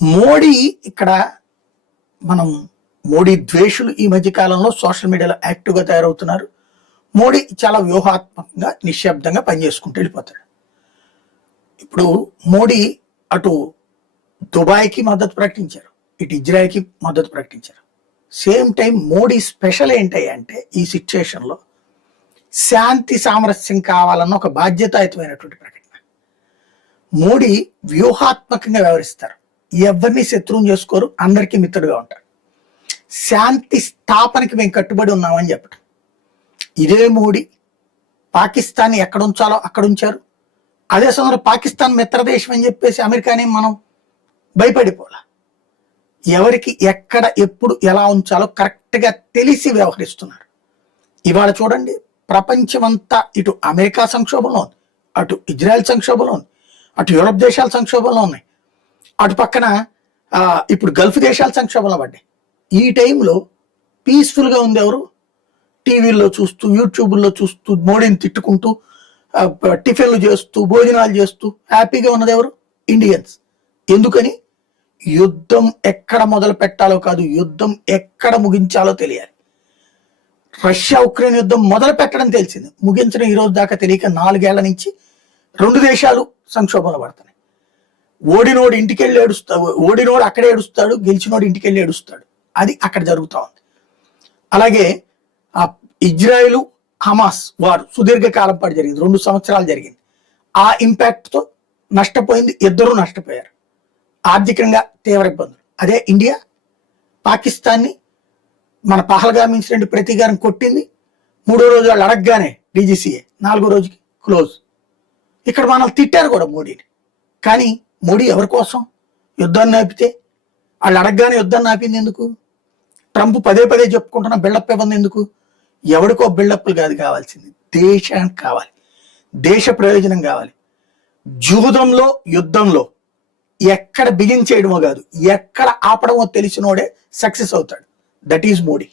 మోడీ ఇక్కడ మనం మోడీ ద్వేషులు ఈ మధ్య కాలంలో సోషల్ మీడియాలో యాక్టివ్గా తయారవుతున్నారు. మోడీ చాలా వ్యూహాత్మకంగా నిశ్శబ్దంగా పనిచేసుకుంటూ వెళ్ళిపోతాడు. ఇప్పుడు మోడీ అటు దుబాయ్కి మద్దతు ప్రకటించారు, ఇటు ఇజ్రాయెల్కి మద్దతు ప్రకటించారు. సేమ్ టైం మోడీ స్పెషల్ ఏంటి అంటే ఈ సిచ్యుయేషన్లో శాంతి సామరస్యం కావాలన్న ఒక బాధ్యతాయుతమైనటువంటి ప్రకటన. మోడీ వ్యూహాత్మకంగా వ్యవహరిస్తారు, ఎవరిని శత్రువుని చేసుకోరు, అందరికీ మిత్రుడుగా ఉంటారు. శాంతి స్థాపనకి మేము కట్టుబడి ఉన్నామని చెప్పటం. ఇదే మోడీ పాకిస్తాన్ ఎక్కడ ఉంచాలో అక్కడ ఉంచారు. అదే సమయంలో పాకిస్తాన్ మిత్రదేశం అని చెప్పేసి అమెరికాని మనం భయపడిపోలా. ఎవరికి ఎక్కడ ఎప్పుడు ఎలా ఉంచాలో కరెక్ట్గా తెలిసి వ్యవహరిస్తున్నారు. ఇవాళ చూడండి, ప్రపంచమంతా ఇటు అమెరికా సంక్షోభంలో ఉంది, అటు ఇజ్రాయెల్ సంక్షోభంలో ఉంది, అటు యూరప్ దేశాల సంక్షోభంలో ఉన్నాయి, అటు పక్కన ఇప్పుడు గల్ఫ్ దేశాల సంక్షోభంలో పడ్డాయి. ఈ టైంలో పీస్ఫుల్గా ఉంది ఎవరు? టీవీల్లో చూస్తూ, యూట్యూబ్లో చూస్తూ, మోడీని తిట్టుకుంటూ, టిఫిన్లు చేస్తూ, భోజనాలు చేస్తూ హ్యాపీగా ఉన్నది ఎవరు? ఇండియన్స్. ఎందుకని? యుద్ధం ఎక్కడ మొదలు పెట్టాలో కాదు, యుద్ధం ఎక్కడ ముగించాలో తెలియాలి. రష్యా ఉక్రెయిన్ యుద్ధం మొదలు పెట్టడం తెలిసింది, ముగించడం ఈ రోజు దాకా తెలియక 4 ఏళ్ల నుంచి 2 దేశాలు సంక్షోభంలో పడుతున్నాయి. ఓడినోడు ఇంటికెళ్ళి ఏడుస్తాడు, ఓడినోడు అక్కడే ఏడుస్తాడు, గెలిచినోడు ఇంటికెళ్ళి ఏడుస్తాడు. అది అక్కడ జరుగుతూ ఉంది. అలాగే ఇజ్రాయెల్ హమాస్ వారు సుదీర్ఘకాలం పాటు జరిగింది, 2 సంవత్సరాలు జరిగింది. ఆ ఇంపాక్ట్తో నష్టపోయింది, ఇద్దరూ నష్టపోయారు, ఆర్థికంగా తీవ్ర ఇబ్బందులు. అదే ఇండియా పాకిస్తాన్ని మన పహల్గామ్ ఇన్సిడెంట్ ప్రతీకారం కొట్టింది. 3వ రోజు వాళ్ళు అడగగానే డీజీసీఏ, 4వ రోజుకి క్లోజ్. ఇక్కడ మనల్ని తిట్టారు కూడా మోడీని. కానీ మోడీ ఎవరి కోసం యుద్ధాన్ని ఆపితే? వాళ్ళు అడగగానే యుద్ధాన్ని ఆపింది ఎందుకు? ట్రంప్ పదే పదే చెప్పుకుంటున్న బిల్డప్ ఇవ్వండి ఎందుకు? ఎవరికో బిల్డప్లు కాదు కావాల్సింది, దేశానికి కావాలి, దేశ ప్రయోజనం కావాలి. జూదంలో యుద్ధంలో ఎక్కడ బిగించేయడమో కాదు, ఎక్కడ ఆపడమో తెలిసినోడే సక్సెస్ అవుతాడు. That is Modi.